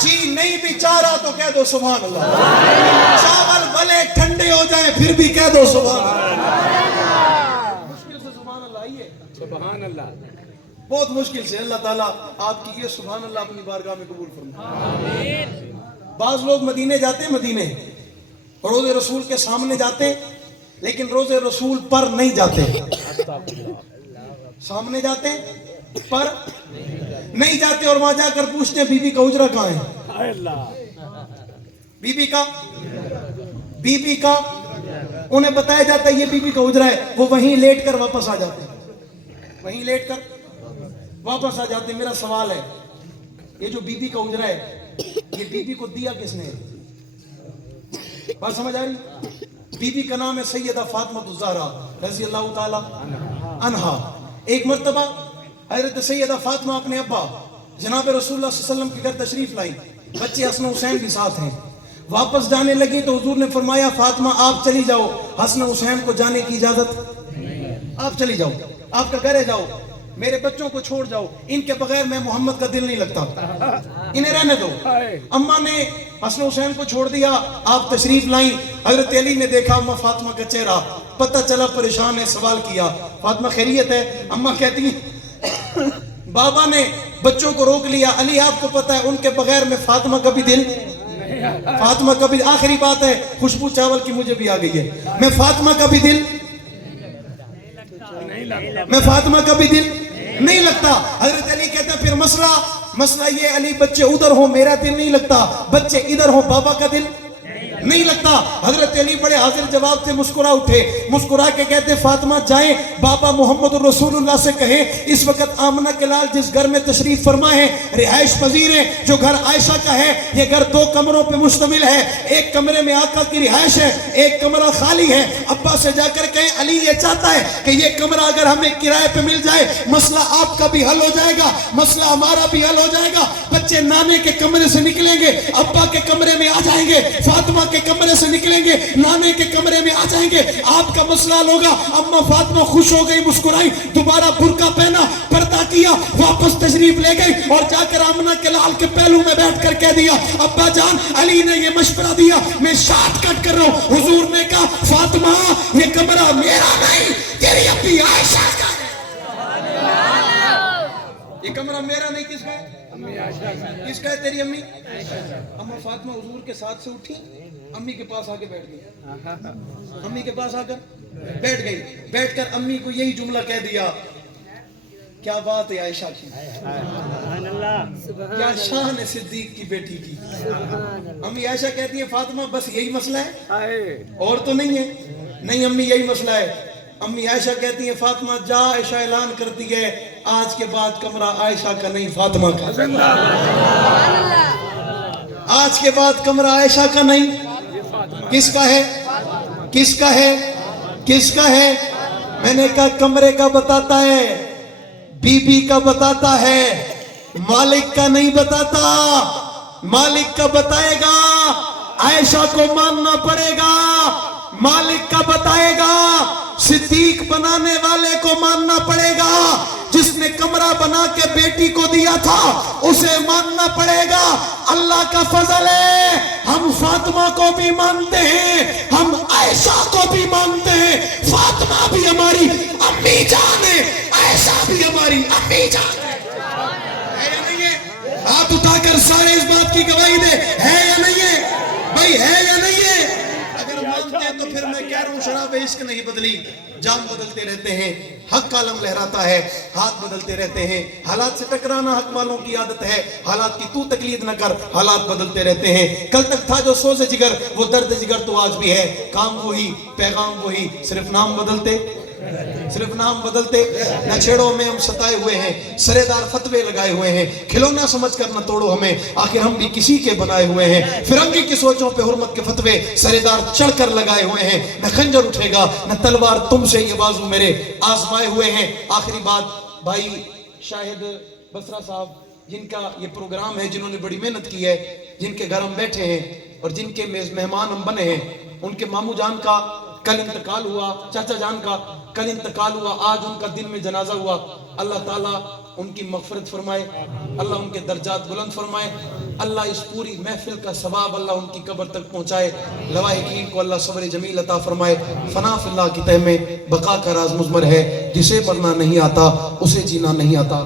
جی نہیں بھی چاہ رہا تو کہہ دو سبحان اللہ. چاول بھلے ٹھنڈے ہو جائیں پھر بھی کہہ دو سبحان اللہ. مشکل سے سبحان اللہ آئیے. سبحان اللہ. بہت مشکل سے. اللہ تعالیٰ آپ کی یہ سبحان اللہ اپنی بارگاہ میں قبول فرمائے. بعض لوگ مدینے جاتے ہیں، مدینے روضے رسول کے سامنے جاتے لیکن روضے رسول پر نہیں جاتے. سامنے جاتے پر نہیں جاتے اور وہاں جا کر پوچھتے ہیں بی بی کا حجرہ کہاں ہے؟ بی بی کا انہیں بتایا جاتا ہے یہ بی بی کا حجرہ ہے. وہ وہیں لیٹ کر واپس آ جاتے ہیں، وہیں لیٹ کر واپس آ جاتے ہیں. میرا سوال ہے یہ جو بی بی کا حجرہ ہے یہ بی بی کو دیا کس نے؟ بات سمجھ آ رہی؟ بی بی کا نام ہے سیدہ فاطمہ الزہرا رضی اللہ تعالی عنہا. ایک مرتبہ حضرت سیدہ فاطمہ اپنے ابا جناب رسول اللہ صلی اللہ علیہ وسلم کے گھر تشریف لائی. بچے حسن حسین بھی ساتھ ہیں. واپس جانے لگی تو حضور نے فرمایا فاطمہ آپ چلی جاؤ، حسن حسین کو جانے کی اجازت، آپ چلی جاؤ، آپ کا گھر ہے، جاؤ، میرے بچوں کو چھوڑ جاؤ، ان کے بغیر میں محمد کا دل نہیں لگتا، انہیں رہنے دو. اماں نے حسن حسین کو چھوڑ دیا. آپ تشریف لائیں. حضرت علی نے دیکھا اماں فاطمہ کا چہرہ، پتہ چلا پریشان ہے. سوال کیا فاطمہ خیریت ہے؟ اماں کہتی ہیں بابا نے بچوں کو روک لیا. علی آپ کو پتہ ہے ان کے بغیر میں فاطمہ کا بھی دل، فاطمہ کا بھی. آخری بات ہے خوشبو چاول کی مجھے بھی آ گئی ہے، میں فاطمہ کا بھی دل، میں فاطمہ کا بھی دل نہیں لگتا. حضرت علی کہتا ہے پھر مسئلہ یہ علی بچے ادھر ہوں میرا دل نہیں لگتا، بچے ادھر ہوں بابا کا دل نہیں لگتا. حضرت علی بڑے حاضر جواب سے مسکرا اٹھے، مسکرا کے کہتے فاطمہ جائیں بابا محمد رسول اللہ سے کہیں اس وقت آمنہ کے لال جس گھر میں تشریف فرما ہے رہائش پذیر ہے، جو گھر عائشہ کا ہے، یہ گھر 2 کمروں پہ مشتمل ہے. ایک کمرے میں آقا کی رہائش ہے، ایک کمرہ خالی ہے. ابا سے جا کر کہیں علی یہ چاہتا ہے کہ یہ کمرہ اگر ہمیں کرائے پہ مل جائے مسئلہ آپ کا بھی حل ہو جائے گا، مسئلہ ہمارا بھی حل ہو جائے گا. بچے نانے کے کمرے سے نکلیں گے ابا کے کمرے میں آ جائیں گے، فاطمہ کے کمرے سے نکلیں گے نانے کے کمرے میں آ جائیں گے، آپ کا مسئلہ حل ہوگا. اما فاطمہ خوش ہو گئی، مسکرائی، دوبارہ برقع پہنا، پردہ کیا، واپس تشریف لے گئی اور جا کر آمنہ کے لال کے پہلو میں بیٹھ کر کہہ دیا ابا جان علی نے یہ مشورہ دیا، میں شارٹ کٹ کر رہا ہوں. حضور نے کہا فاطمہ یہ کمرہ میرا نہیں تیری اپنی عائشہ کا ہے. یہ کمرہ میرا نہیں کس کا ہے؟ کس کا ہے؟ تیری امی. اما فاطمہ حضور کے ساتھ سے اٹھی، امی کے پاس آ کے بیٹھ گئی، امی کے پاس آ کر بیٹھ گئی. بیٹھ کر امی کو یہی جملہ کہہ دیا کیا بات ہے عائشہ کی، کیا شان ہے صدیق کی بیٹی کی. امی عائشہ کہتی ہیں فاطمہ بس یہی مسئلہ ہے اور تو نہیں ہے؟ نہیں امی یہی مسئلہ ہے. امی عائشہ کہتی ہیں فاطمہ جا عائشہ اعلان کرتی ہے آج کے بعد کمرہ عائشہ کا نہیں فاطمہ کا. آج کے بعد کمرہ عائشہ کا نہیں کس کا ہے؟ کس کا ہے؟ کس کا ہے؟ میں نے کہا کمرے کا بتاتا ہے، بی بی کا بتاتا ہے، مالک کا نہیں بتاتا. مالک کا بتائے گا عائشہ کو ماننا پڑے گا، مالک کا بتائے گا صدیق بنانے والے کو ماننا پڑے گا، جس نے کمرہ بنا کے بیٹی کو دیا تھا اسے ماننا پڑے گا. اللہ کا فضل ہے ہم فاطمہ کو بھی مانتے ہیں، ہم عائشہ کو بھی مانتے ہیں. فاطمہ بھی ہماری امی جان ہے، عائشہ بھی ہماری امی جان ہے. یا نہیں ہے؟ ہاتھ اٹھا کر سارے اس بات کی گواہی دے ہے یا نہیں ہے؟ بھائی ہے یا نہیں ہے؟ اگر مانتے ہیں تو پھر میں کہہ رہا ہوں شراب عشق نہیں بدلی، جام بدلتے رہتے ہیں، حق کا علم لہراتا ہے، ہاتھ بدلتے رہتے ہیں. حالات سے ٹکرانا حق والوں کی عادت ہے، حالات کی تو تقلید نہ کر، حالات بدلتے رہتے ہیں. کل تک تھا جو سوز جگر وہ درد جگر تو آج بھی ہے، کام وہی پیغام وہی، صرف نام بدلتے، صرف نام بدلتے. نہ چھیڑو میں ہم ستائے ہوئے ہیں، سرے دار فتوے لگائے ہوئے ہیں، کھلونا سمجھ کر نہ توڑو ہمیں، آخر ہم بھی کسی کے بنائے ہوئے ہیں. فرنگی کی سوچوں پہ حرمت کے فتوے سرے دار چڑھ کر لگائے ہوئے ہیں. نہ خنجر اٹھے گا نہ تلوار تم سے یہ بازو میرے آزمائے ہوئے ہیں. آخری بات بھائی شاہد بسرا صاحب جن کا یہ پروگرام ہے، جنہوں نے بڑی محنت کی ہے، جن کے گھر ہم بیٹھے ہیں اور جن کے مہمان ہم بنے ہیں، ان کے ماموں جان کا کل انتقال ہوا، چاچا جان کا. کل انتقال ہوا، آج ان کا دن میں جنازہ ہوا. اللہ تعالیٰ ان کی مغفرت فرمائے، اللہ ان کے درجات بلند فرمائے، اللہ اس پوری محفل کا ثواب اللہ ان کی قبر تک پہنچائے. لواحقین کو اللہ صبر جمیل عطا فرمائے. فنا فی اللہ کی تہ میں بقا کا راز مضمر ہے، جسے مرنا نہیں آتا اسے جینا نہیں آتا.